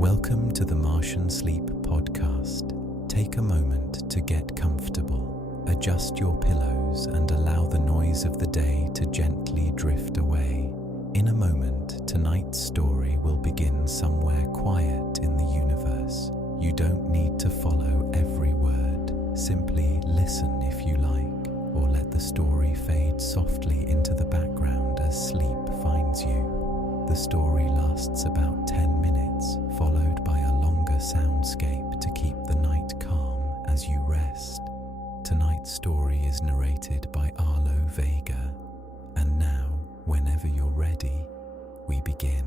Welcome to the Martian Sleep Podcast. Take a moment to get comfortable, adjust your pillows, and allow the noise of the day to gently drift away. In a moment, tonight's story will begin somewhere quiet in the universe. You don't need to follow every word. Simply listen if you like, or let the story fade softly into the background as sleep finds you. The story lasts about 10 minutes, followed by a longer soundscape to keep the night calm as you rest. Tonight's story is narrated by Arlo, Vega. And now, whenever you're ready, we begin.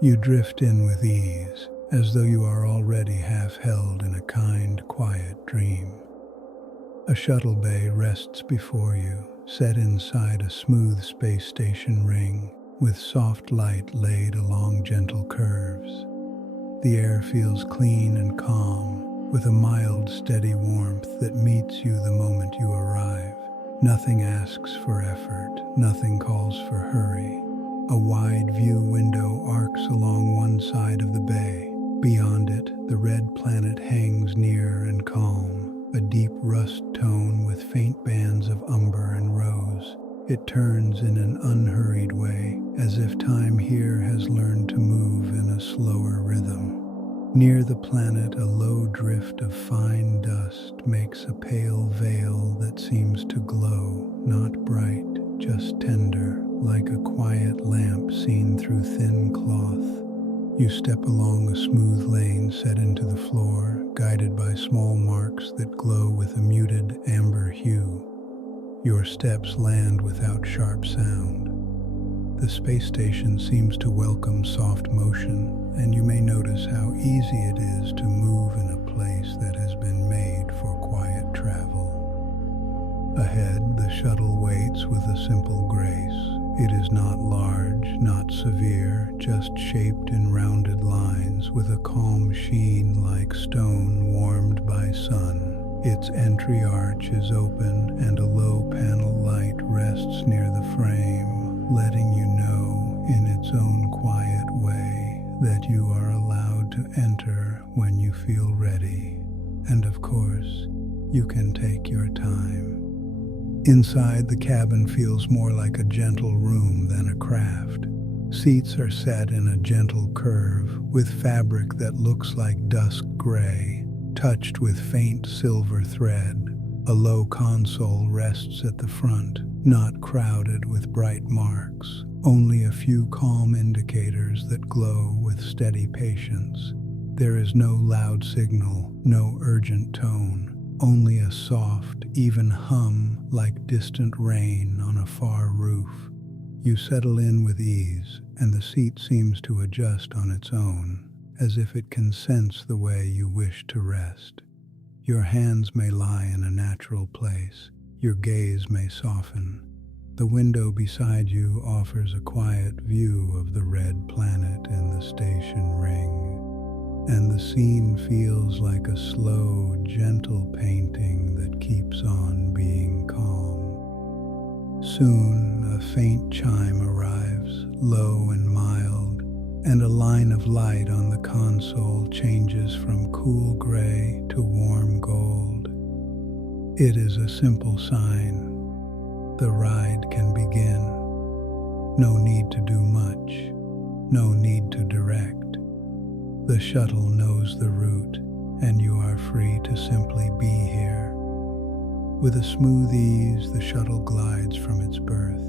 You drift in with ease, as though you are already half held in a kind, quiet dream. A shuttle bay rests before you, set inside a smooth space station ring, with soft light laid along gentle curves. The air feels clean and calm, with a mild, steady warmth that meets you the moment you arrive. Nothing asks for effort, nothing calls for hurry. A wide view window arcs along one side of the bay. Beyond it, the red planet hangs near and calm, a deep rust tone with faint bands of umber and rose. It turns in an unhurried way, as if time here has learned to move in a slower rhythm. Near the planet, a low drift of fine dust makes a pale veil that seems to glow, not bright, just tender, like a quiet lamp seen through thin cloth. You step along a smooth lane set into the floor, guided by small marks that glow with a muted amber hue. Your steps land without sharp sound. The space station seems to welcome soft motion, and you may notice how easy it is to move in a place that has been made for quiet travel. Ahead, the shuttle waits with a simple grace. It is not large, not severe, just shaped in rounded lines with a calm sheen like stone warmed by sun. Its entry arch is open and a low panel light rests near the frame, letting you know in its own quiet way that you are allowed to enter when you feel ready. And of course, you can take your time. Inside, the cabin feels more like a gentle room than a craft. Seats are set in a gentle curve, with fabric that looks like dusk gray, touched with faint silver thread. A low console rests at the front, not crowded with bright marks, only a few calm indicators that glow with steady patience. There is no loud signal, no urgent tone. Only a soft, even hum like distant rain on a far roof. You settle in with ease, and the seat seems to adjust on its own, as if it can sense the way you wish to rest. Your hands may lie in a natural place, your gaze may soften. The window beside you offers a quiet view of the red planet in the station ring. And the scene feels like a slow, gentle painting that keeps on being calm. Soon, a faint chime arrives, low and mild, and a line of light on the console changes from cool gray to warm gold. It is a simple sign. The ride can begin. No need to do much. No need to direct. The shuttle knows the route, and you are free to simply be here. With a smooth ease, the shuttle glides from its berth.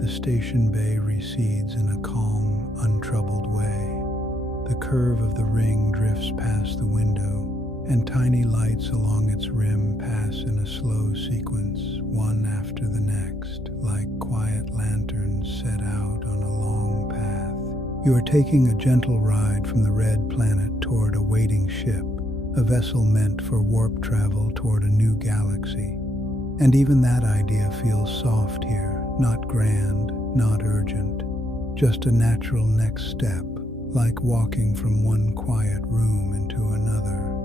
The station bay recedes in a calm, untroubled way. The curve of the ring drifts past the window, and tiny lights along its rim pass in a slow sequence, one after the next, like quiet lanterns set out on a long path. You are taking a gentle ride from the red planet toward a waiting ship, a vessel meant for warp travel toward a new galaxy. And even that idea feels soft here, not grand, not urgent, just a natural next step, like walking from one quiet room into another.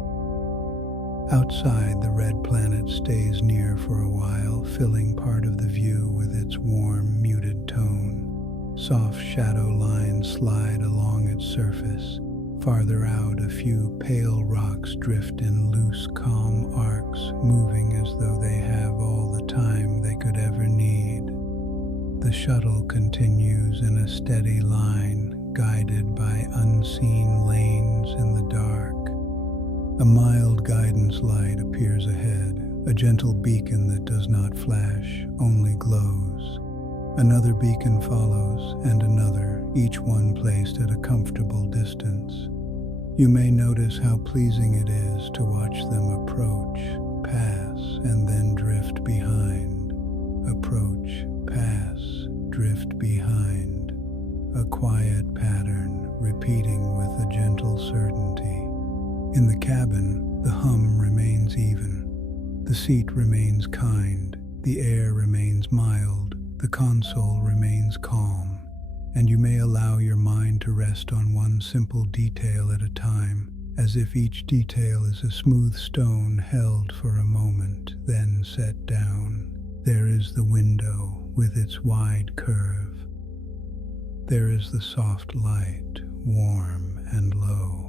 Outside, the red planet stays near for a while, filling part of the view with its warm, muted tone. Soft shadow lines slide along surface. Farther out, a few pale rocks drift in loose, calm arcs, moving as though they have all the time they could ever need. The shuttle continues in a steady line, guided by unseen lanes in the dark. A mild guidance light appears ahead, a gentle beacon that does not flash, only glows. Another beacon follows, and another, each one placed at a comfortable distance. You may notice how pleasing it is to watch them approach, pass, and then drift behind. Approach, pass, drift behind. A quiet pattern, repeating with a gentle certainty. In the cabin, the hum remains even. The seat remains kind, the air remains mild, the console remains calm. And you may allow your mind to rest on one simple detail at a time, as if each detail is a smooth stone held for a moment, then set down. There is the window with its wide curve. There is the soft light, warm and low.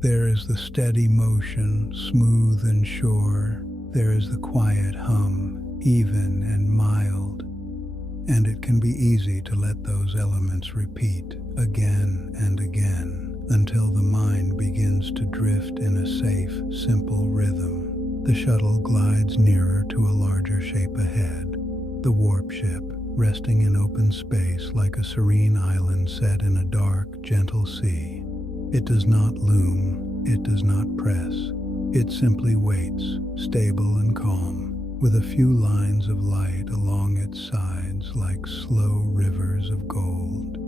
There is the steady motion, smooth and sure. There is the quiet hum, even and mild. And it can be easy to let those elements repeat again and again until the mind begins to drift in a safe, simple rhythm. The shuttle glides nearer to a larger shape ahead, the warp ship, resting in open space like a serene island set in a dark, gentle sea. It does not loom, it does not press. It simply waits, stable and calm, with a few lines of light along its sides like slow rivers of gold.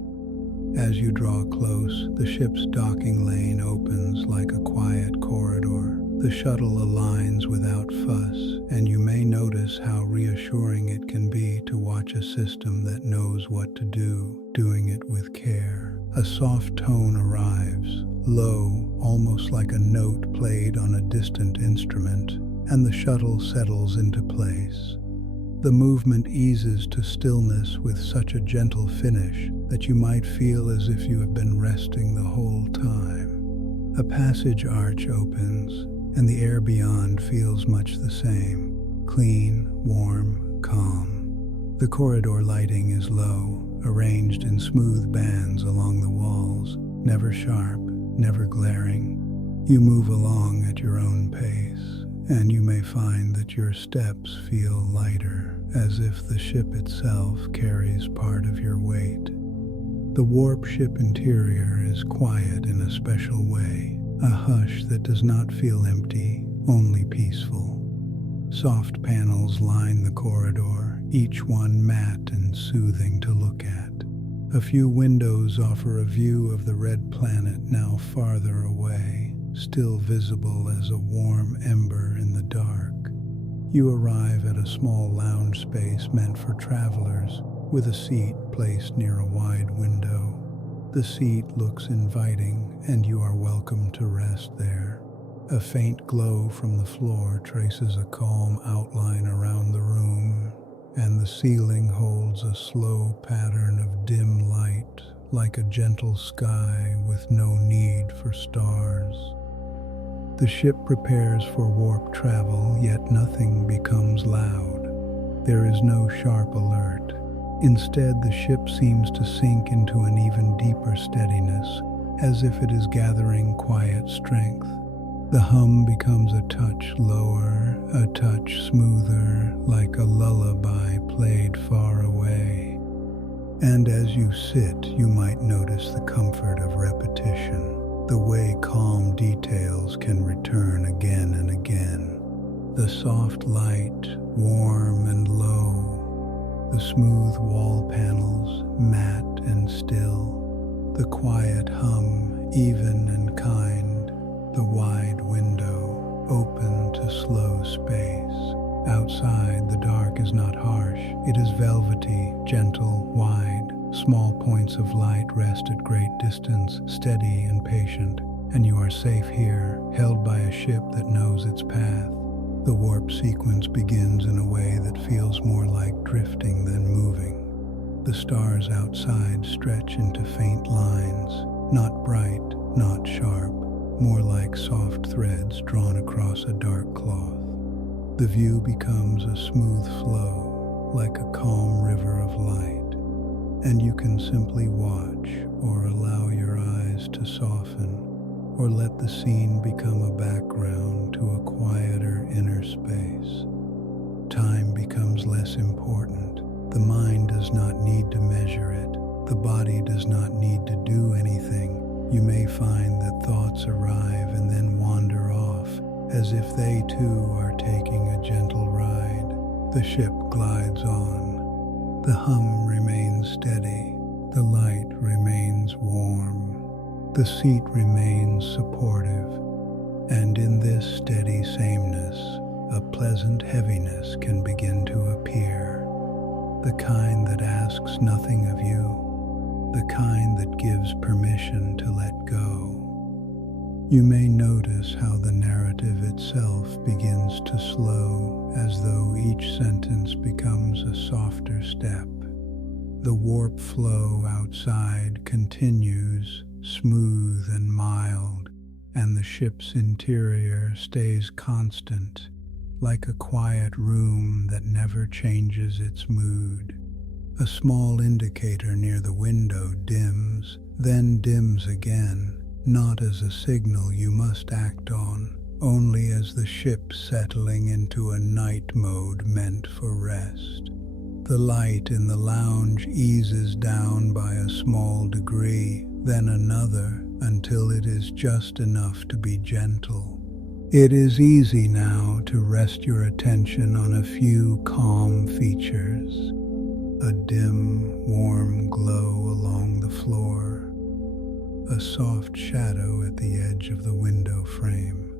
As you draw close, the ship's docking lane opens like a quiet corridor. The shuttle aligns without fuss, and you may notice how reassuring it can be to watch a system that knows what to do, doing it with care. A soft tone arrives, low, almost like a note played on a distant instrument, and the shuttle settles into place. The movement eases to stillness with such a gentle finish that you might feel as if you have been resting the whole time. A passage arch opens, and the air beyond feels much the same, clean, warm, calm. The corridor lighting is low, arranged in smooth bands along the walls, never sharp, never glaring. You move along at your own pace, and you may find that your steps feel lighter, as if the ship itself carries part of your weight. The warp ship interior is quiet in a special way, a hush that does not feel empty, only peaceful. Soft panels line the corridor, each one matte and soothing to look at. A few windows offer a view of the red planet now farther away, still visible as a warm ember in the dark. You arrive at a small lounge space meant for travelers, with a seat placed near a wide window. The seat looks inviting, and you are welcome to rest there. A faint glow from the floor traces a calm outline around the room, and the ceiling holds a slow pattern of dim light, like a gentle sky with no need for stars. The ship prepares for warp travel, yet nothing becomes loud. There is no sharp alert. Instead, the ship seems to sink into an even deeper steadiness, as if it is gathering quiet strength. The hum becomes a touch lower, a touch smoother, like a lullaby played far away. And as you sit, you might notice the comfort of repetition. The way calm details can return again and again. The soft light, warm and low. The smooth wall panels, matte and still. The quiet hum, even and kind. The wide window, open to slow space. Outside, the dark is not harsh. It is velvety, gentle, wide. Small points of light rest at great distance, steady and patient, and you are safe here, held by a ship that knows its path. The warp sequence begins in a way that feels more like drifting than moving. The stars outside stretch into faint lines, not bright, not sharp, more like soft threads drawn across a dark cloth. The view becomes a smooth flow, like a calm river of light, and you can simply watch or allow your eyes to soften, or let the scene become a background to a quieter inner space. Time becomes less important. The mind does not need to measure it. The body does not need to do anything. You may find that thoughts arrive and then wander off, as if they too are taking a gentle ride. The ship glides on. The hum remains steady. The light remains warm. The seat remains supportive. And in this steady sameness, a pleasant heaviness can begin to appear. The kind that asks nothing of you. The kind that gives permission to let go. You may notice how the narrative itself begins to slow, as though each sentence becomes a softer step. The warp flow outside continues, smooth and mild, and the ship's interior stays constant, like a quiet room that never changes its mood. A small indicator near the window dims, then dims again, not as a signal you must act on, only as the ship settling into a night mode meant for rest. The light in the lounge eases down by a small degree, then another, until it is just enough to be gentle. It is easy now to rest your attention on a few calm features. A dim, warm glow along the floor, a soft shadow at the edge of the window frame,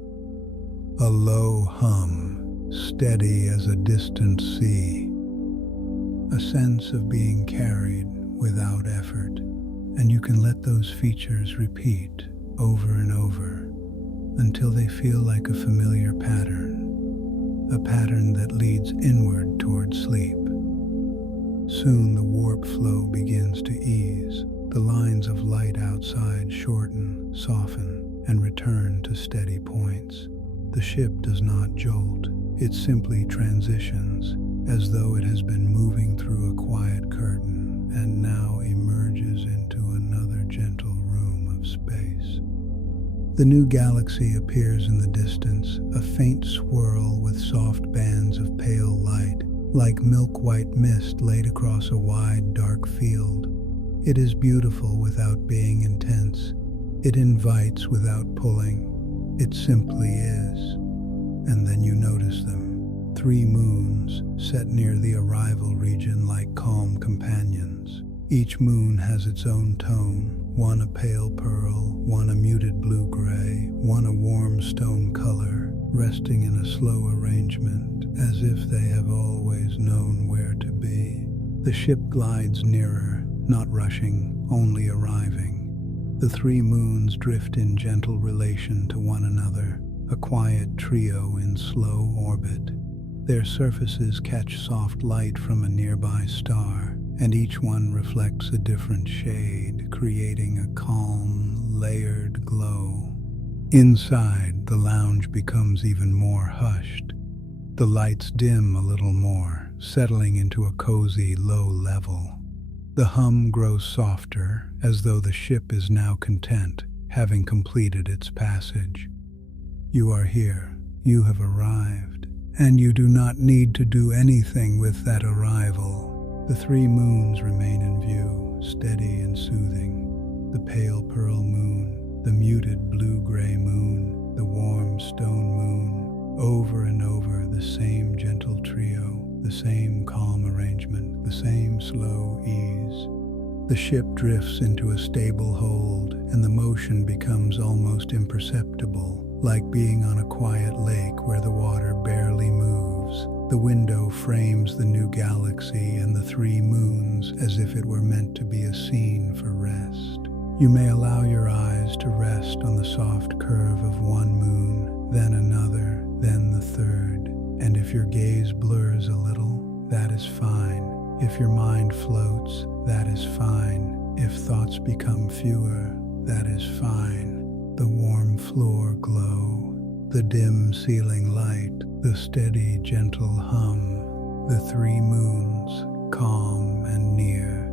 a low hum, steady as a distant sea, a sense of being carried without effort, and you can let those features repeat over and over until they feel like a familiar pattern, a pattern that leads inward toward sleep. Soon the warp flow begins to ease. The lines of light outside shorten, soften, and return to steady points. The ship does not jolt. It simply transitions, as though it has been moving through a quiet curtain and now emerges into another gentle room of space. The new galaxy appears in the distance, a faint swirl with soft bands of pale light, like milk-white mist laid across a wide, dark field. It is beautiful without being intense. It invites without pulling. It simply is. And then you notice them. 3 moons set near the arrival region like calm companions. Each moon has its own tone, one a pale pearl, one a muted blue-gray, one a warm stone color, resting in a slow arrangement, as if they have always known where to be. The ship glides nearer, not rushing, only arriving. The 3 moons drift in gentle relation to one another, a quiet trio in slow orbit. Their surfaces catch soft light from a nearby star, and each one reflects a different shade, creating a calm, layered glow. Inside, the lounge becomes even more hushed. The lights dim a little more, settling into a cozy, low level. The hum grows softer, as though the ship is now content, having completed its passage. You are here. You have arrived. And you do not need to do anything with that arrival. The 3 moons remain in view, steady and soothing. The pale pearl moon, the muted blue-gray moon, the warm stone moon. Over and over, the same gentle trio, the same calm arrangement, the same slow ease. The ship drifts into a stable hold, and the motion becomes almost imperceptible, like being on a quiet lake where the water barely moves. The window frames the new galaxy and the 3 moons as if it were meant to be a scene for rest. You may allow your eyes to rest on the soft curve of one moon, then another, then the third. And if your gaze blurs a little, that is fine. If your mind floats, that is fine. If thoughts become fewer, that is fine. The warm floor glow, the dim ceiling light, the steady gentle hum, the 3 moons, calm and near.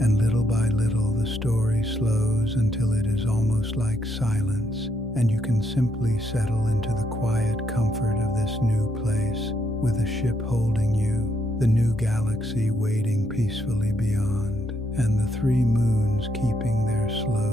And little by little the story slows until it is almost like silence, and you can simply settle into the quiet comfort of this new place, with a ship holding you, the new galaxy waiting peacefully beyond, and the 3 moons keeping their slow